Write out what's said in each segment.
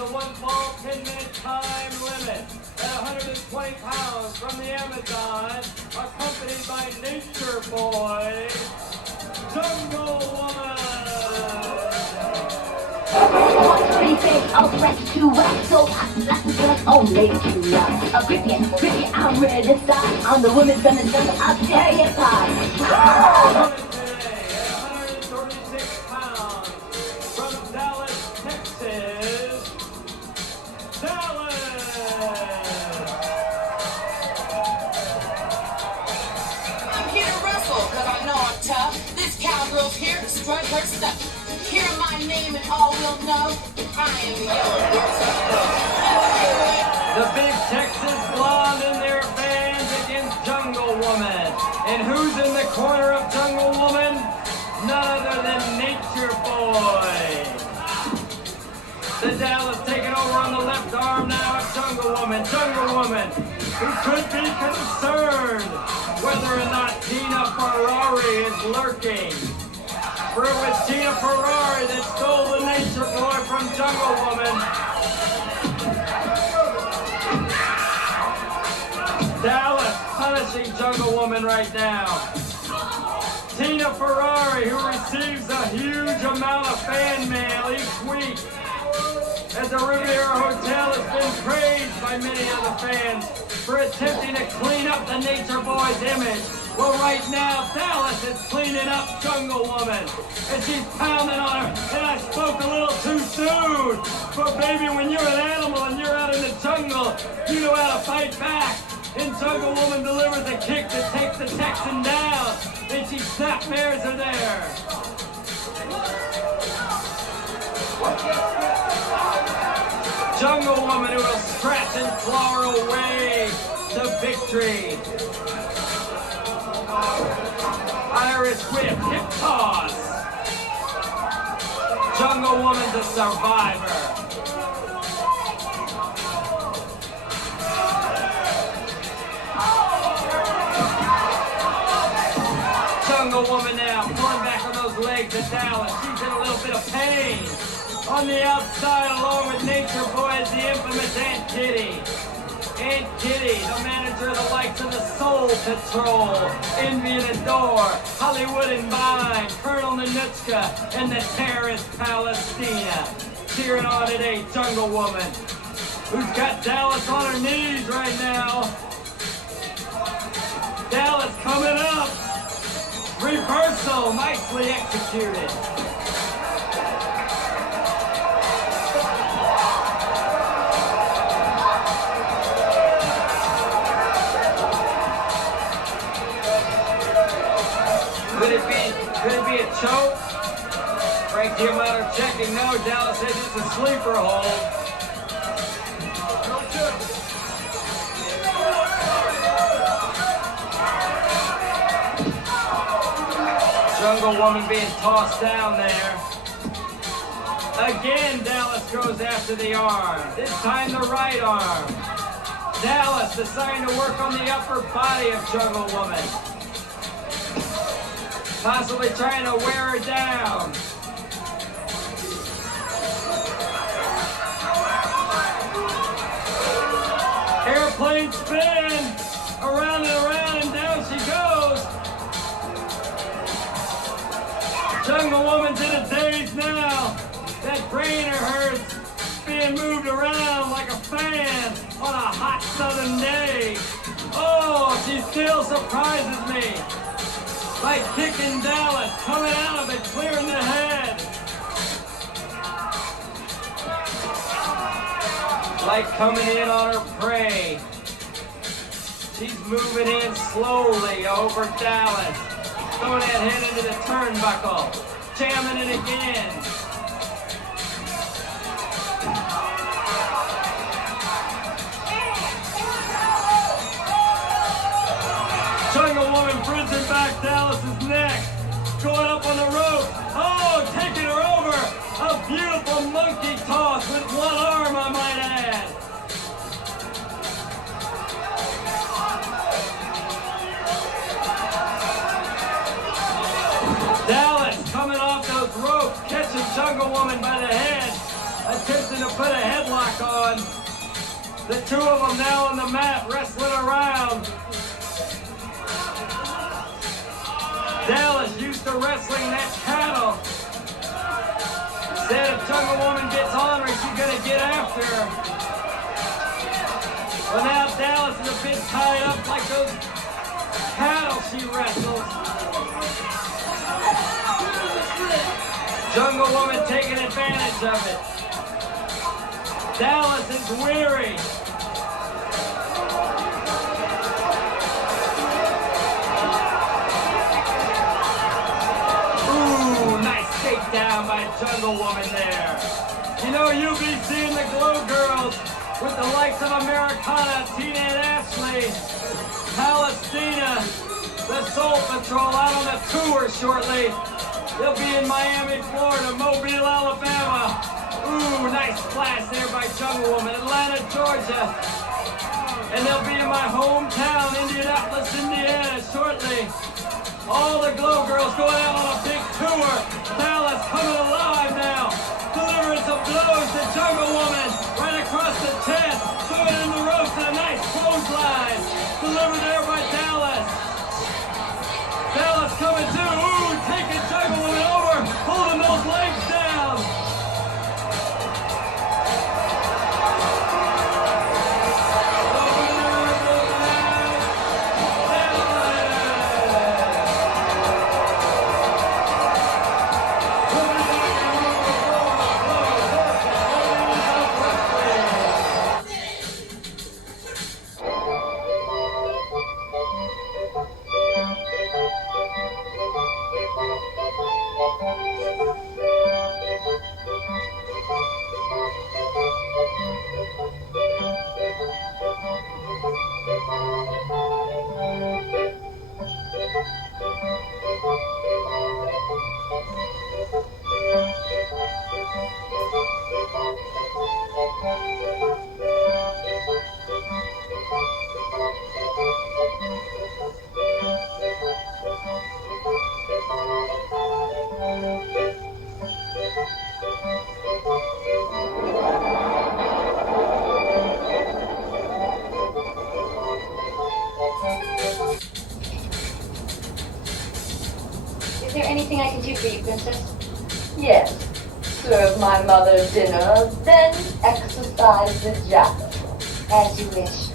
the one ball 10-minute time limit at 120 pounds from the Amazon, accompanied by Nature Boy, Jungle Woman. I'll press to wax so hot, only to rock. Grip it, I'm ready to start. I'm the woman from the jungle, I'll tear you apart. Today at 136 pounds from Dallas, Texas, Dallas. I'm here to wrestle, cause I know I'm tough. This cowgirl's here to strut her stuff. Hear my name and all will know I am The big Texas blonde and their fans against Jungle Woman. And who's in the corner of Jungle Woman? None other than Nature Boy. The Dallas taking over on the left arm now at Jungle Woman. Jungle Woman, who could be concerned whether or not Tina Ferrari is lurking. For it was Tina Ferrari that stole the Nature Boy from Jungle Woman. Dallas punishing Jungle Woman right now. Tina Ferrari, who receives a huge amount of fan mail each week, at the Riviera Hotel has been praised by many of the fans for attempting to clean up the Nature Boy's image. Well, right now, Dallas is cleaning up Jungle Woman, and she's pounding on her, and I spoke a little too soon. But baby, when you're an animal and you're out in the jungle, you know how to fight back. And Jungle Woman delivers a kick that takes the Texan down, and she snapmares her there. Jungle Woman, who will scratch and claw her way to victory. Irish whip, hip toss. Jungle Woman's a survivor. Jungle Woman now pulling back on those legs of Dallas. She's in a little bit of pain. On the outside, along with Nature Boy, is the infamous Aunt Kitty. Aunt Kitty, the manager of the likes of the Soul Patrol, Envy and Adore, Hollywood and Vine, Colonel Nanuchka, and the terrorist Palestina. Cheering on today, Jungle Woman, who's got Dallas on her knees right now. Dallas coming up. Reversal, nicely executed. Could it be a choke? Frank Giamotto checking. No, Dallas said it's a sleeper hold. Jungle Woman being tossed down there. Again, Dallas goes after the arm. This time the right arm. Dallas deciding to work on the upper body of Jungle Woman. Possibly trying to wear her down. Airplane spin, around and down she goes. Jungle Woman's in a daze now. That brain of hers being moved around like a fan on a hot southern day. Oh, she still surprises me. Like kicking Dallas, coming out of it, clearing the head. Like coming in on her prey. She's moving in slowly over Dallas. Throwing that head into the turnbuckle. Jamming it again. Jungle Woman bridging back Dallas's neck. Going up on the rope. Oh, taking her over. A beautiful monkey toss with one arm, I might add. Dallas coming off those ropes, catching Jungle Woman by the head, attempting to put a headlock The two of them now on the mat wrestling around. Dallas used to wrestling that cattle. Said if Jungle Woman gets on her, she's gonna get after her. Well, now Dallas is a bit tied up like those cattle she wrestles. Jungle Woman taking advantage of it. Dallas is weary. Ooh, nice takedown by Jungle Woman there. You know, you'll be seeing the Glow Girls with the likes of Americana, Tina and Ashley, Palestina, the Soul Patrol out on a tour shortly. They'll be in Miami, Florida, Mobile, Alabama. Ooh, nice splash there by Jungle Woman. Atlanta, Georgia. And they'll be in my hometown, Indianapolis, Indiana, shortly. All the Glow Girls going out on a big tour. Dallas coming alive now. Delivering some blows to Jungle Woman. Right across the chest. Throwing in the ropes and a nice clothesline. Delivered there by Dallas. Dallas coming too. Ooh, taking Jungle Woman over. Holding those legs down. Is there anything I can do for you, Princess? Yes. Serve my mother dinner, then exercise the jackal. As you wish.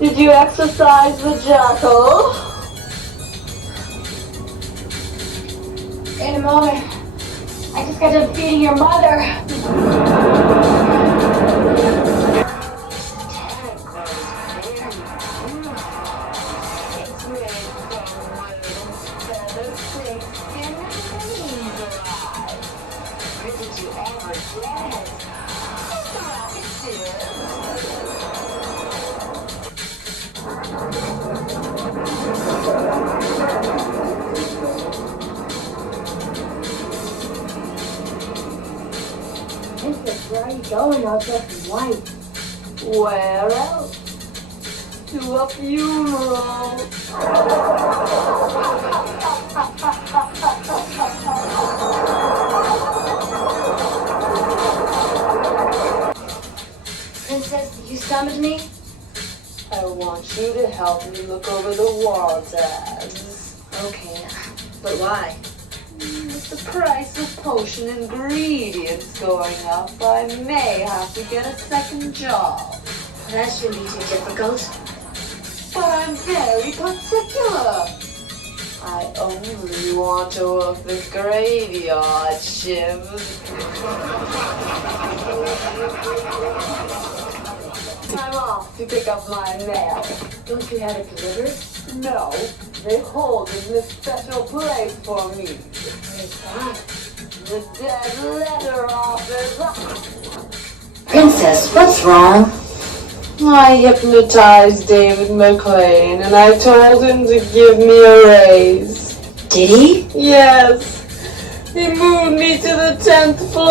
Did you exercise the jackal? In a moment. I just got done feeding your mother. Where are you going all dressed in white? Where else? To a funeral. Princess, you summoned me? I want you to help me look over the wall tags. Okay, but why? With the price of potion ingredients going up, I may have to get a second job. That shouldn't be too difficult. But I'm very particular. I only want to work the graveyard shift. I'm off to pick up my mail. Don't you have it delivered? No, they hold it in a special place for me. Where's that? The dead letter office. Princess, what's wrong? I hypnotized David McLean and I told him to give me a raise. Did he? Yes. He moved me to the 10th floor.